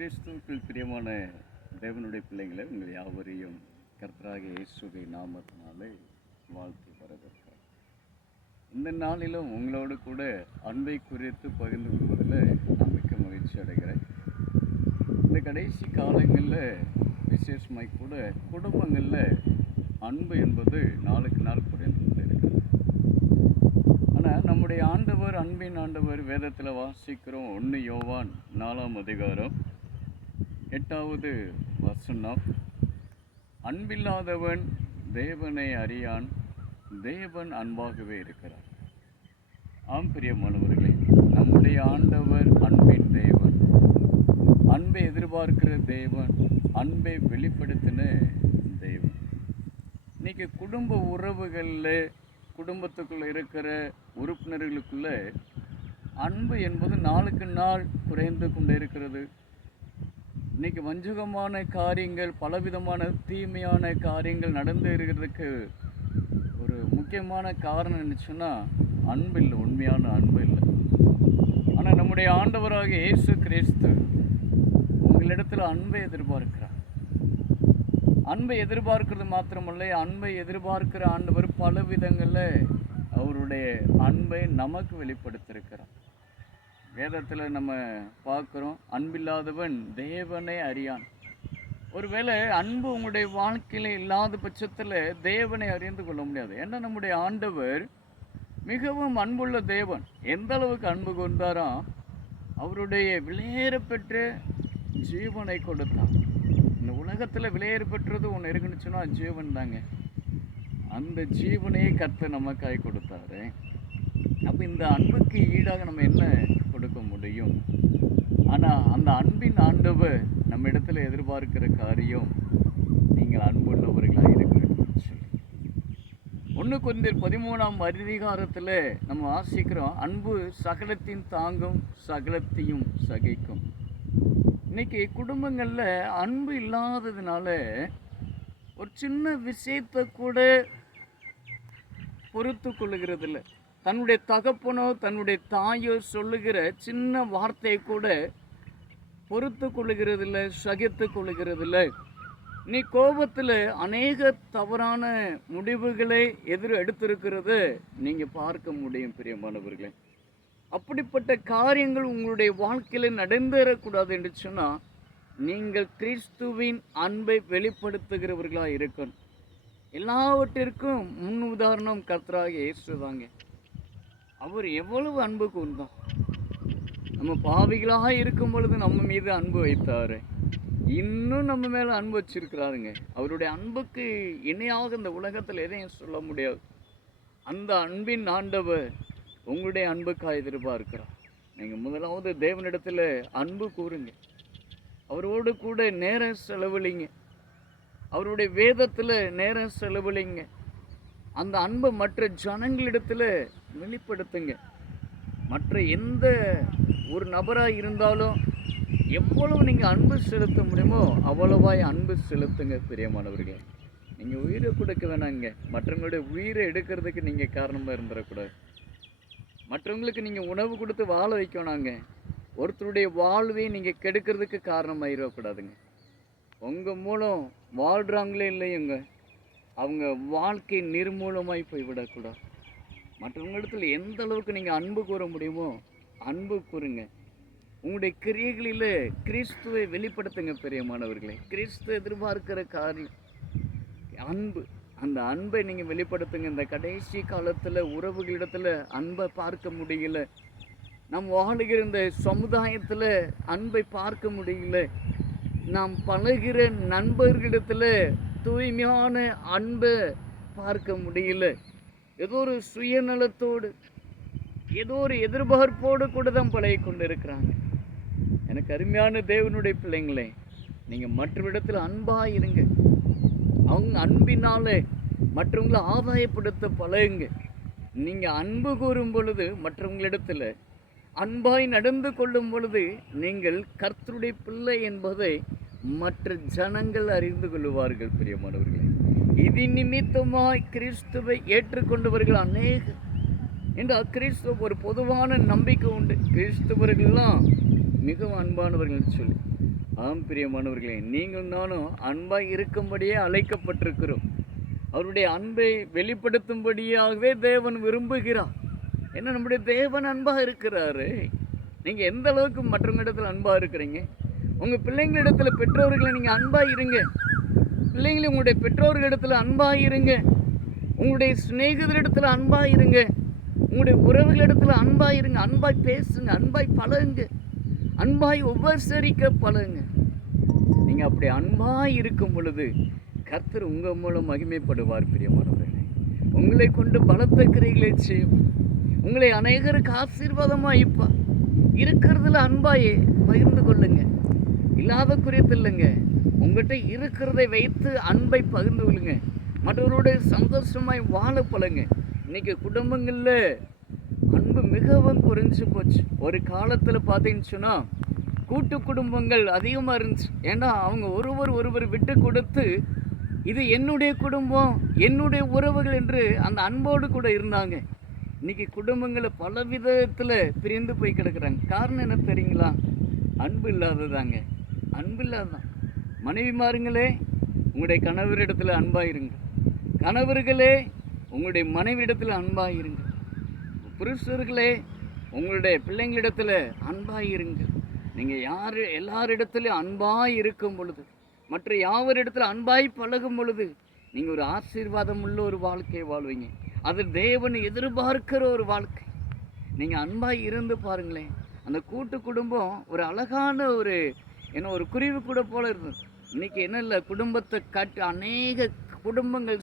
கிறிஸ்துவுக்குள் பிரியமான தேவனுடைய பிள்ளைகளை உங்கள் யாவரையும் கர்த்தராகிய இயேசுவின் நாமத்தினாலே வாழ்த்தி வரவேற்கிறேன். இந்த நாளிலும் உங்களோடு கூட அன்பை குறித்து பகிர்ந்து கொள்வதில் நான் மிக்க மகிழ்ச்சி அடைகிறேன். இந்த கடைசி காலங்களில் விசேஷமாய் கூட குடும்பங்களில் அன்பு என்பது நாளுக்கு நாள் குறைந்து கொண்டு இருக்கிறது. ஆனால் நம்முடைய ஆண்டவர், அன்பின் ஆண்டவர், வேதத்தில் வாசிக்கிறோம். 1 யோவான் 4ஆம் அதிகாரம் 8வது வசனம், அன்பில்லாதவன் தேவனை அறியான், தேவன் அன்பாகவே இருக்கிறார். ஆம் பிரியமானவர்களே, நம்முடைய ஆண்டவர் அன்பின் தேவன், அன்பை எதிர்பார்க்கிற தேவன், அன்பை வெளிப்படுத்தின தேவன். இன்னைக்கு குடும்ப உறவுகளில், குடும்பத்துக்குள்ளே இருக்கிற உறுப்பினர்களுக்குள்ள அன்பு என்பது நாளுக்கு நாள் குறைந்து கொண்டே இருக்கிறது. இன்றைக்கி வஞ்சகமான காரியங்கள், பலவிதமான தீமையான காரியங்கள் நடந்து இருக்கிறதுக்கு ஒரு முக்கியமான காரணம் என்னச்சுன்னா அன்பு இல்லை, உண்மையான அன்பு இல்லை. ஆனால் நம்முடைய ஆண்டவராக இயேசு கிறிஸ்து உங்களிடத்தில் அன்பை எதிர்பார்க்கிறார். அன்பை எதிர்பார்க்கிறது மாத்திரமல்ல, அன்பை எதிர்பார்க்கிற ஆண்டவர் பல விதங்களில் அவருடைய அன்பை நமக்கு வெளிப்படுத்தியிருக்கிறார். வேதத்தில் நம்ம பார்க்குறோம், அன்பில்லாதவன் தேவனை அறியான். ஒருவேளை அன்பு உங்களுடைய வாழ்க்கையில் இல்லாத பட்சத்தில் தேவனை அறிந்து கொள்ள முடியாது. ஏன்னா நம்முடைய ஆண்டவர் மிகவும் அன்புள்ள தேவன். எந்த அளவுக்கு அன்பு கொண்டாரோ அவருடைய விலையேறப்பெற்ற ஜீவனை கொடுத்தார். இந்த உலகத்தில் விலையேறப்பெற்றது ஒன்று இருக்குன்னு சொன்னால் ஜீவன் தாங்க. அந்த ஜீவனையே கர்த்தர் நமக்காய் கொடுத்தாரு. அப்போ இந்த அன்புக்கு ஈடாக நம்ம என்ன கொடுக்க முடியும்? ஆனால் அந்த அன்பின் ஆண்டவர் நம்ம இடத்துல எதிர்பார்க்கிற காரியம், நீங்கள் அன்புள்ளவர்களாக இருக்க வேண்டும் சொல்லி 1 கொரிந்தியர் 13ஆம் அதிகாரத்தில் நம்ம வாசிக்கிறோம், அன்பு சகலத்தையும் தாங்கும், சகலத்தையும் சகிக்கும். இன்னைக்கு குடும்பங்களில் அன்பு இல்லாததுனால ஒரு சின்ன விஷயத்தை கூட பொறுத்து கொள்ளுகிறது இல்லை. தன்னுடைய தகப்பனோ தன்னுடைய தாயோ சொல்லுகிற சின்ன வார்த்தையை கூட பொறுத்து கொள்ளுகிறதில்லை, சகித்து கொள்ளுகிறதில்லை. நீ கோபத்தில் அநேக தவறான முடிவுகளை எடுத்திருக்கிறது நீங்கள் பார்க்க முடியும் பிரியமானவர்களே. அப்படிப்பட்ட காரியங்கள் உங்களுடைய வாழ்க்கையில் நடந்தேறக்கூடாது என்று சொன்னால் நீங்கள் கிறிஸ்துவின் அன்பை வெளிப்படுத்துகிறவர்களாக இருக்கணும். எல்லாவற்றிற்கும் முன் உதாரணம் கர்த்தராகிய இயேசு தாங்க. அவர் எவ்வளவு அன்பு கூர்ந்தார். நம்ம பாவிகளாக இருக்கும் பொழுது நம்ம மீது அன்பு வைத்தார். இன்னும் நம்ம மேலே அன்பு வச்சிருக்கிறாருங்க. அவருடைய அன்புக்கு இணையாக இந்த உலகத்தில் எதையும் சொல்ல முடியாது. அந்த அன்பின் ஆண்டவர் உங்களுடைய அன்புக்காக எதிர்பார்க்கிறார். நீங்கள் முதலாவது தேவனிடத்தில் அன்பு கூறுங்க. அவரோடு கூட நேரம் செலவழிங்க. அவருடைய வேதத்தில் நேரம் செலவழிங்க. அந்த அன்பை மற்ற ஜனங்களிடத்தில் வெளிப்படுத்துங்க. மற்ற எந்த ஒரு நபராக இருந்தாலும் எவ்வளவு நீங்கள் அன்பு செலுத்த முடியுமோ அவ்வளவாய் அன்பு செலுத்துங்க பிரியமானவர்களே. நீங்கள் உயிரை கொடுக்க வேணாங்க. மற்றவங்களுடைய உயிரை எடுக்கிறதுக்கு நீங்கள் காரணமாக இருந்துடக்கூடாது. மற்றவங்களுக்கு நீங்கள் உணவு கொடுத்து வாழ வைக்கணாங்க. ஒருத்தருடைய வாழ்வை நீங்கள் கெடுக்கிறதுக்கு காரணமாகிடக்கூடாதுங்க. உங்கள் மூலம் வாழ்கிறாங்களே இல்லையுங்க, அவங்க வாழ்க்கை நிர்மூலமாய் போய்விடக்கூடாது. மற்றவங்களிடத்தில் எந்த அளவுக்கு நீங்கள் அன்பு கூற முடியுமோ அன்பு கூறுங்க. உங்களுடைய கிரியைகளில் கிறிஸ்துவை வெளிப்படுத்துங்க பிரியமானவர்களே. கிறிஸ்து எதிர்பார்க்கிற காரியம் அன்பு. அந்த அன்பை நீங்கள் வெளிப்படுத்துங்க. இந்த கடைசி காலத்தில் உறவுகளிடத்தில் அன்பை பார்க்க முடியல. நாம் வாழுகிற இந்த சமுதாயத்தில் அன்பை பார்க்க முடியல. நாம் பழகிற நண்பர்களிடத்தில் தூய்மையான அன்பை பார்க்க முடியல. ஏதோ ஒரு சுயநலத்தோடு, ஏதோ ஒரு எதிர்பார்ப்போடு கூட தான் பழகி கொண்டு இருக்கிறாங்க. எனக்கு அருமையான தேவனுடைய பிள்ளைங்களே, நீங்கள் மற்றவரிடத்தில் அன்பாக இருங்க. அவங்க அன்பினாலே மற்றவங்களை ஆதாயப்படுத்த பழகுங்க. நீங்கள் அன்பு கூறும் பொழுது, மற்றவங்களிடத்தில் அன்பாய் நடந்து கொள்ளும் பொழுது நீங்கள் கர்த்தருடைய பிள்ளை என்பதை மற்ற ஜனங்கள் அறிந்து கொள்வார்கள் பிரியமானவர்களே. இது நிமித்தமாய் கிறிஸ்துவை ஏற்றுக்கொண்டவர்கள் அநேகர். என்று கிறிஸ்துவ ஒரு பொதுவான நம்பிக்கை உண்டு. கிறிஸ்துவர்கள்லாம் மிகவும் அன்பானவர்கள் சொல்லி ஆம் பிரியமானவர்களே, நீங்கள் நானும் அன்பாய் இருக்கும்படியே அழைக்கப்பட்டிருக்கிறோம். அவருடைய அன்பை வெளிப்படுத்தும்படியாகவே தேவன் விரும்புகிறார். ஏன்னா நம்முடைய தேவன் அன்பாக இருக்கிறாரு. நீங்கள் எந்த அளவுக்கு மற்றவங்க இடத்துல அன்பாக இருக்கிறீங்க? உங்கள் பிள்ளைங்களிடத்தில் பெற்றோர்களை நீங்கள் அன்பாக இருங்க. பிள்ளைங்களை உங்களுடைய பெற்றோர்களிடத்தில் அன்பாக இருங்க. உங்களுடைய சிநேகிதரிடத்தில் அன்பாக இருங்க. உங்களுடைய உறவுகளிடத்தில் அன்பாக இருங்க. அன்பாய் பேசுங்க, அன்பாய் பழகுங்க, அன்பாய் உபசரிக்க பழகுங்க. நீங்கள் அப்படி அன்பாய் இருக்கும் பொழுது கர்த்தர் உங்கள் மூலம் மகிமைப்படுவார் பிரியமானவர்களே. உங்களை கொண்டு பலத்த கிரியைகளை செய்யும். உங்களை அநேகருக்கு ஆசீர்வாதமாக வைப்பார். இருக்கிறதுல அன்பாயே பகிர்ந்து கொள்ளுங்க. இல்லாத குறியத்து இல்லைங்க. உங்கள்கிட்ட இருக்கிறதை வைத்து அன்பை பகிர்ந்து கொள்ளுங்க. மற்றவரோட சந்தோஷமாய் வாழ பழங்க. இன்றைக்கி குடும்பங்களில் அன்பு மிகவும் குறைஞ்சி போச்சு. ஒரு காலத்தில் பார்த்தீங்கன்னு சொன்னால் கூட்டு குடும்பங்கள் அதிகமாக இருந்துச்சு. ஏன்னா அவங்க ஒருவர் விட்டு கொடுத்து இது என்னுடைய குடும்பம், என்னுடைய உறவுகள் என்று அந்த அன்போடு கூட இருந்தாங்க. இன்றைக்கி குடும்பங்களை பல விதத்தில் பிரிந்து போய் கிடக்குறாங்க. காரணம் என்ன தெரியுங்களா? அன்பு இல்லாததாங்க. அன்பு இல்லாததான். மனைவிமாருங்களே, உங்களுடைய கணவரிடத்தில் அன்பாயிருங்க. கணவர்களே, உங்களுடைய மனைவியிடத்தில் அன்பாயிருங்க. புருஷர்களே, உங்களுடைய பிள்ளைங்களிடத்தில் அன்பாயிருங்க. நீங்கள் எல்லாரிடத்துலையும் அன்பாய் இருக்கும் பொழுது, மற்ற யாவரிடத்தில் அன்பாய் பழகும் பொழுது நீங்கள் ஒரு ஆசீர்வாதம் உள்ள ஒரு வாழ்க்கையை வாழ்வீங்க. அது தேவன் எதிர்பார்க்கிற ஒரு வாழ்க்கை. நீங்கள் அன்பாய் இருந்து பாருங்களேன். அந்த கூட்டு குடும்பம் ஒரு அழகான ஒரு ஒரு குருவி கூட போல இருந்தது. இன்றைக்கி என்ன இல்லை, குடும்பத்தை காட்டி அநேக குடும்பங்கள்